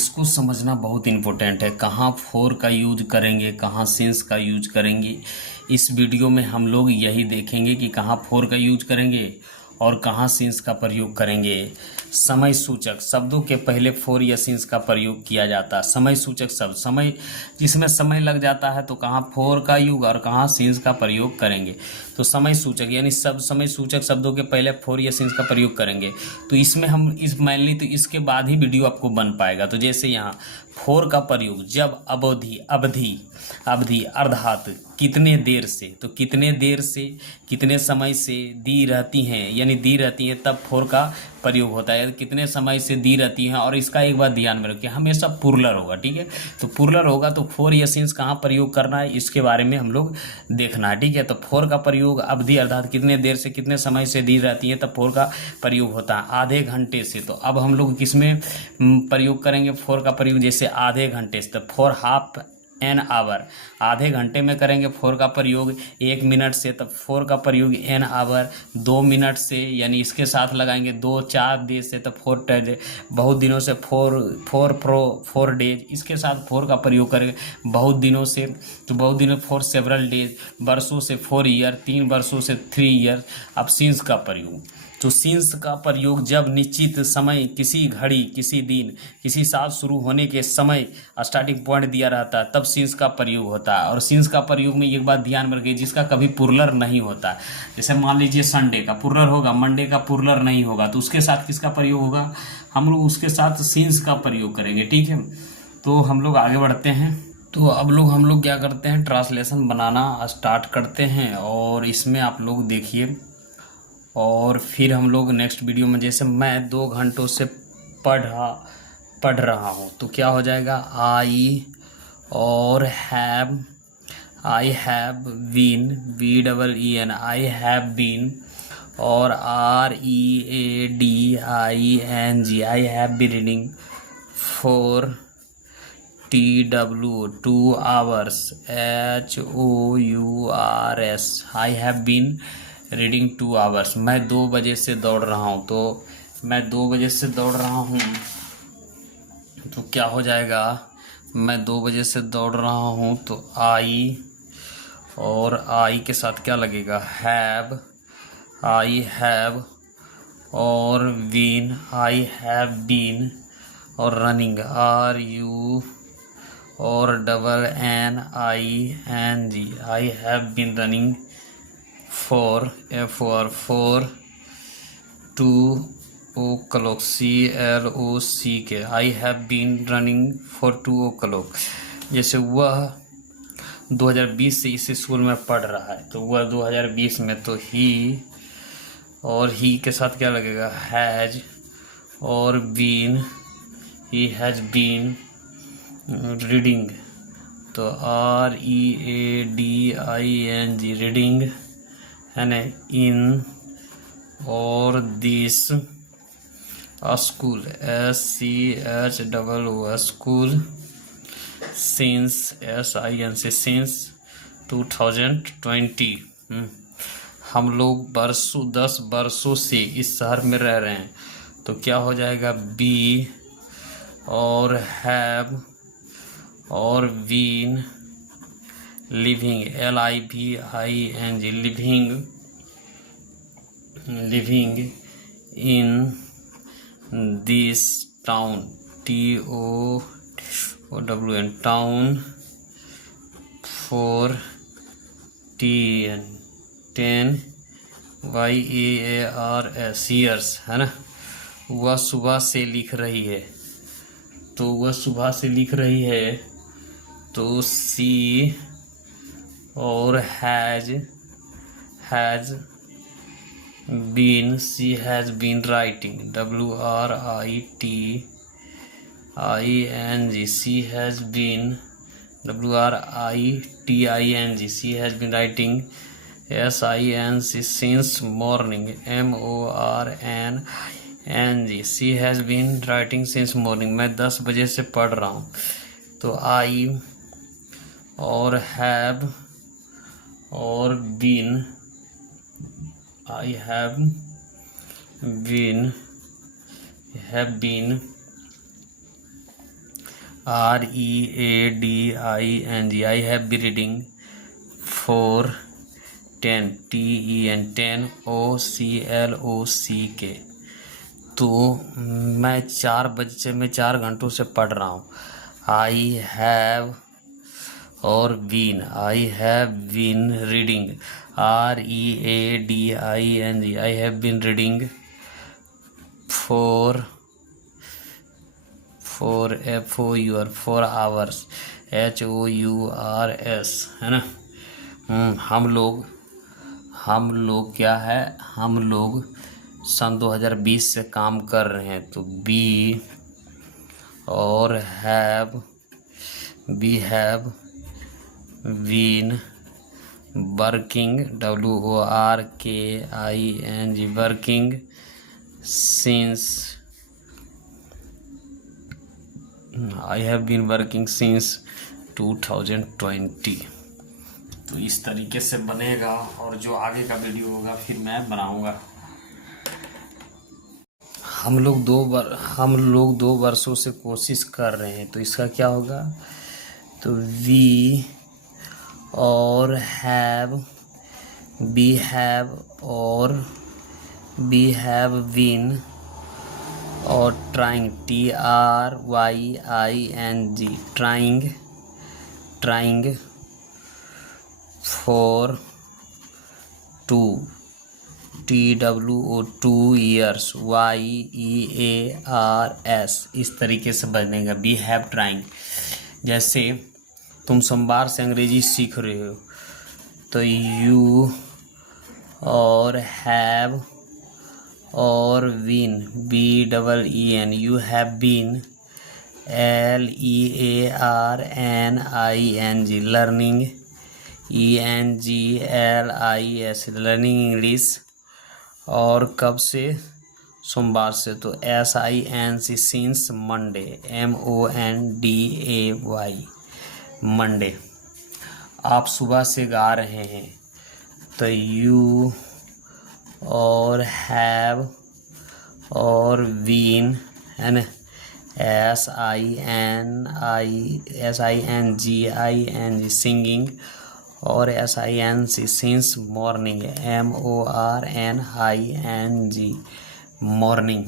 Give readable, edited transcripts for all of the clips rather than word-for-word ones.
इसको समझना बहुत इम्पोर्टेंट है। कहाँ फोर का यूज करेंगे, कहाँ सिंस का यूज करेंगे, इस वीडियो में हम लोग यही देखेंगे कि कहाँ फोर का यूज करेंगे और कहाँ सिंस का प्रयोग करेंगे। समय सूचक शब्दों के पहले फोर या सिंस का प्रयोग किया जाता है। समय सूचक शब्द, समय जिसमें समय लग जाता है तो कहाँ फोर का यूज और कहाँ सिंस का प्रयोग करेंगे। तो समय सूचक यानी सब समय सूचक शब्दों के पहले फोर या सिंस का प्रयोग करेंगे। तो इसमें हम इस मेनली तो इसके बाद ही वीडियो आपको बन पाएगा। तो जैसे यहाँ फोर का प्रयोग जब अवधि अवधि अवधि अर्थात कितने देर से, तो कितने देर से कितने समय से दी रहती हैं, यानी दी रहती हैं तब फोर का प्रयोग होता है। कितने समय से दी रहती हैं। और इसका एक बात ध्यान में रखिए, हमेशा पुरलर होगा, ठीक है। तो पुरलर होगा तो फोर या सिंस कहाँ प्रयोग करना है इसके बारे में हम लोग देखना है, ठीक है। तो फोर का प्रयोग अवधि अर्थात कितने देर से कितने समय से दी रहती है तब फोर का प्रयोग होता है। आधे घंटे से, तो अब हम लोग किसमें प्रयोग करेंगे फोर का प्रयोग, जैसे आधे घंटे से, तो फोर हाफ एन आवर, आधे घंटे में करेंगे फोर का प्रयोग। 1 मिनट से तब फोर का प्रयोग एन आवर। 2 मिनट से यानी इसके साथ लगाएंगे 2-4 डेज से तब फोर बहुत दिनों से फोर डेज, इसके साथ फोर का प्रयोग करेंगे बहुत दिनों से, तो बहुत दिनों फोर सेवरल डेज, वर्षों से 4 ईयर, 3 वर्षों से 3 ईयर। अब सिंस का प्रयोग, तो सिंस का प्रयोग जब निश्चित समय, किसी घड़ी, किसी दिन, किसी साल शुरू होने के समय स्टार्टिंग पॉइंट दिया रहता है तब सिंस का प्रयोग होता है। और सिंस का प्रयोग में एक बात ध्यान में रखिए, जिसका कभी पुरलर नहीं होता। जैसे मान लीजिए संडे का पुरलर होगा, मंडे का पुरलर नहीं होगा, तो उसके साथ किसका प्रयोग होगा, हम लोग उसके साथ सिंस का प्रयोग करेंगे, ठीक है। तो हम लोग आगे बढ़ते हैं। तो अब हम लोग क्या करते हैं, ट्रांसलेशन बनाना स्टार्ट करते हैं। और इसमें आप लोग देखिए, और फिर हम लोग नेक्स्ट वीडियो में, जैसे मैं 2 घंटों से पढ़ रहा हूँ, तो क्या हो जाएगा, आई और I have been, BEEN, I have been, और READING, I have been reading for TW 2 hours, HOURS, I have been reading 2 hours। मैं 2 बजे से दौड़ रहा हूँ, तो मैं 2 बजे से दौड़ रहा हूँ, तो क्या हो जाएगा, मैं 2 बजे से दौड़ रहा हूँ, तो आई और आई के साथ क्या लगेगा, हैव, आई हैव, और बीन, आई हैव बीन, और रनिंग, RU, और NNING, I have been running for, FOR 2 o'clock, CLOCK, I have been running for 2 o'clock। जैसे वह 2020 से इस स्कूल में पढ़ रहा है, तो वह 2020 में, तो ही, और ही के साथ क्या लगेगा, हैज, और been, he has been reading, तो READING, रीडिंग है ना, इन और this school, SCHOO, school, since, SINS, since 2020। हम लोग 10 वर्षों से इस शहर में रह रहे हैं, तो क्या हो जाएगा, बी और हैव और been living, LIVING, living in this town, TOWN, town, for 10 YEARS, years, है ना। वह सुबह से लिख रही है, तो वह सुबह से लिख रही है, तो सी और has been, she has been writing, WRITING, she has been, WRITING, she has been writing, SINC, since morning, MORNING, she has been writing since morning। मैं 10 बजे से पढ़ रहा हूँ, तो आई और हैव और been, I have been READING, I have been reading for 10 TEN 10 OCLOCK। तो मैं 4 घंटों से पढ़ रहा हूँ। आई हैव और been, I have been reading, READING, I have been reading for 4 hours, HOURS, है ना। हम लोग क्या है, हम लोग सन 2020 से काम कर रहे हैं। तो बी और have, we have been working, WORKING, working since, I have been working since 2020। तो इस तरीके से बनेगा, और जो आगे का वीडियो होगा फिर मैं बनाऊंगा। हम लोग 2 वर्षों से कोशिश कर रहे हैं, तो इसका क्या होगा, तो वी और हैव, वी हैव और वी हैव बीन और trying, TRYING, trying for 2 TWO 2 years, YEARS। इस तरीके से बनेगा, बी हैव ट्राइंग। जैसे तुम सोमवार से अंग्रेजी सीख रहे हो, तो यू और हैव और been, BEEN, you have been, LEARNING, learning, ENGLIS, learning English. और कब से, सोमवार से, तो SINC, since Monday, MONDAY, Monday. आप सुबह से गा रहे हैं, तो यू और हैव और बीन, है ना, SINGING, सिंगिंग, और SINC, since morning, MORNING, morning.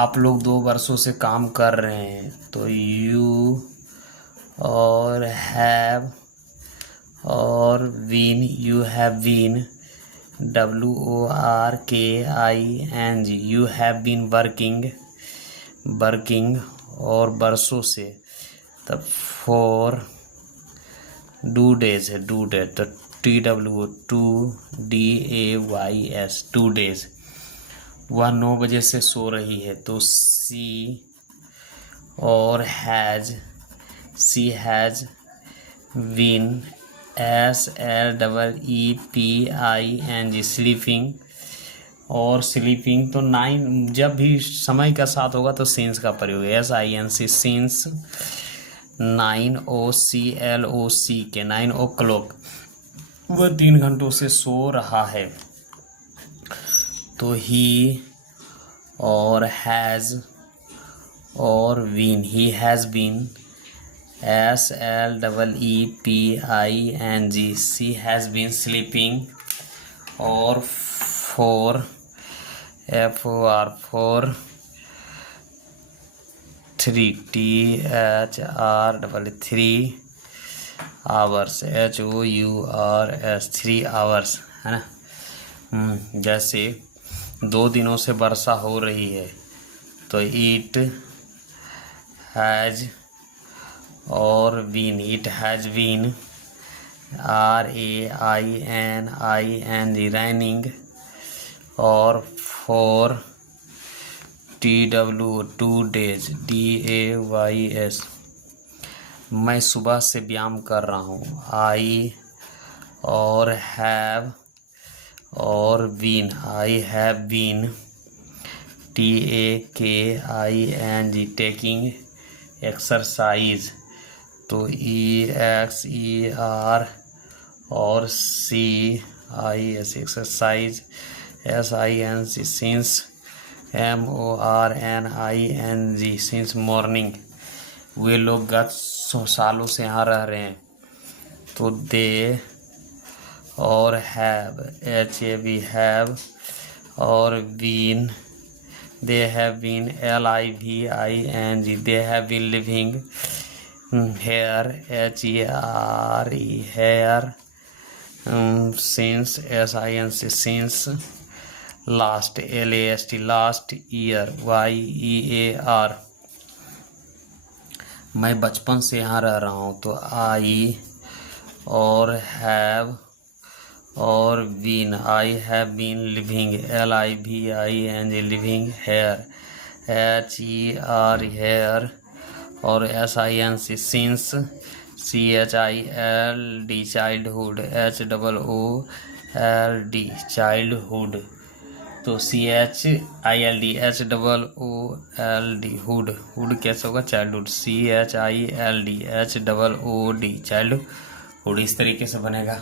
आप लोग 2 वर्षों से काम कर रहे हैं, तो यू और हैव और been, you have been, WORKING, you have been working, और बरसों से, तब फॉर डू डेज है, डू डेज, तो TWO 2 DAYS, 2 डेज। वह 9 बजे से सो रही है, तो सी और has, she has been, SLEEPING, sleeping. और स्लीपिंग तो 9, जब भी समय का साथ होगा तो सिंस का प्रयोग, SINC, सिंस 9 OCLOCK, 9 o'clock, वह 3 घंटों से सो रहा है। तो ही और हैज़ और been, he has been, SLEEPING, she has been sleeping. और for, FOR, for 3, THR3 hours, HOURS, 3 hours, है ना। जैसे 2 दिनों से वर्षा हो रही है, तो इट हैज़ और been, it has been, RAINING, raining. और फॉर TWO 2 डेज, DAYS, मैं सुबह से व्यायाम कर रहा हूँ। आई और हैव और been, I have been, TAKING, taking exercise. तो EXER और CIS, exercise, SINC, since, MORNING since morning. वे लोग गत सालों से यहाँ रह रहे हैं। तो दे और हैव HAV हैव और been, they have been LIVING, they have been living here HERE here, since SINC since, last LAST last, year YEAR मैं बचपन से यहाँ रह रहा हूँ। तो आई और हैव और been, I have been living LIVING living here HER here और SINC since CHILD childhood HOOLD childhood. तो CHILD HOOLD हुड कैसे होगा? Childhood CHILD HOOD childhood. इस तरीके से बनेगा।